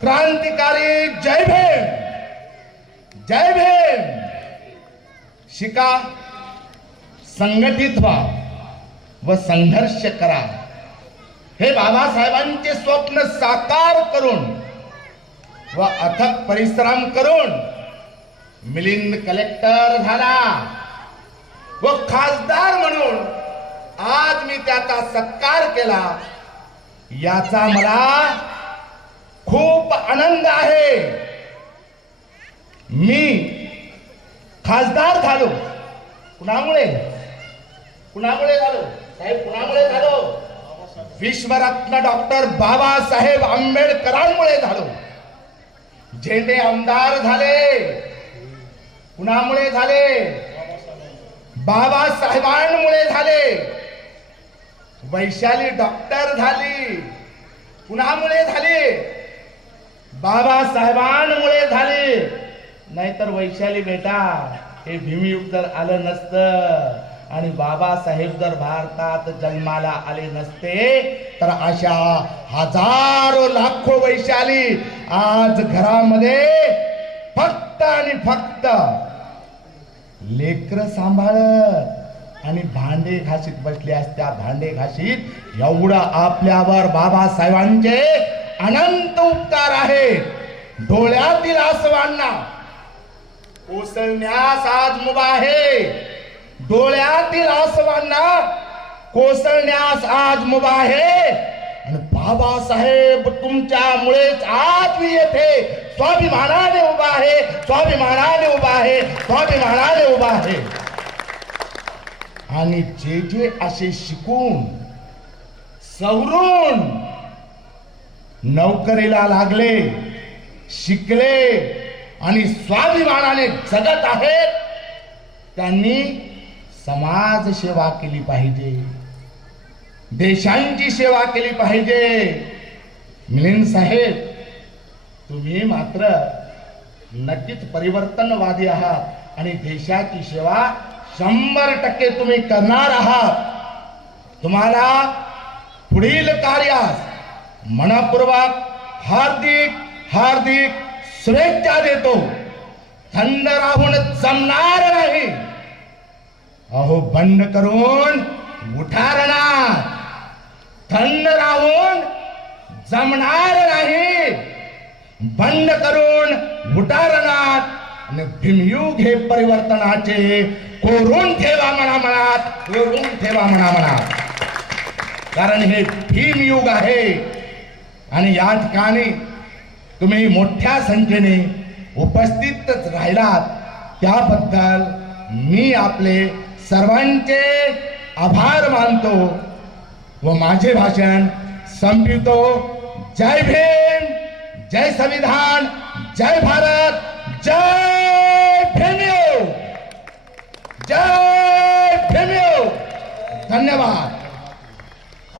क्रांतिकारी जय भीम, जय भीम. शिका, संघटित व्हा व संघर्ष करा. हे बाबासाहेबांचे स्वप्न साकार करून व अथक परिश्रम करून मिलिंद कलेक्टर झाला व खासदार म्हणून आज मी त्याचा सत्कार केला. याचा मला खूप आनंद आहे. मी खासदार झालो कुणामुळे? कुणामुळे झालो साहेब? कुणामुळे झालो? विश्वरत्न डॉक्टर बाबासाहेब आंबेडकरांमुळे झालो. झेंडे आमदार झाले कुणामुळे झाले? बाबासाहेबांमुळे झाले. वैशाली डॉक्टर झाली कुणामुळे झाली? बाबासाहेबांमुळे झाली. नाहीतर वैशाली बेटा हे भीमयुग जर आलं नसतं आणि बाबासाहेब जर भारतात जन्माला आले नसते तर अशा हजारो लाखो वैशाली आज घरामध्ये फक्त आणि फक्त लेकर सांभाळत आणि भांडे घासीत बसले असत्या. भांडे घासीत एवढा आपल्यावर बाबासाहेबांचे अनंत उपकार आहेत. डोळ्यातील आसवांना कोसळण्यास आज मुभा आहे. डोळ्यातील आसवांना कोसळण्यास आज मुभा आहे. आणि बाबासाहेब तुमच्यामुळेच आज मी येथे स्वाभिमानाने उभा आहे, स्वाभिमानाने उभा आहे, स्वाभिमानाने उभा आहे. आणि जे जे असे शिकून सवरून नोकरीला लागले, शिकले आणि स्वाभिमानाने जगत आहेत त्यांनी समाज सेवा केली पाहिजे, देशांची सेवा केली पाहिजे. मिलिंद साहेब तुम्ही मात्र नक्कीच परिवर्तनवादी आहात आणि देशाची सेवा 100% तुम्ही करणार आहात. तुम्हाला पुढील कार्यास मनपूर्वक हार्दिक हार्दिक शुभेच्छा देतो. थंड राहून जमणार नाही. अहो बंद करून उठारणार. थंड राहून जमणार नाही. बंद करून उठारणार. आणि भीमयुग हे परिवर्तनाचे कोरून ठेवा मनामनात, कोरून ठेवा मनामनात. कारण हे भीमयुग आहे. आणि या ठिकाणी तुम्ही मोठ्या संख्येने उपस्थितच राहिलात त्याबद्दल मी आपले सर्वांचे आभार मानतो व माझे भाषण संपवितो. जय भीम, जय संविधान, जय भारत, जय भीमयुग, जय भीमयुग. धन्यवाद.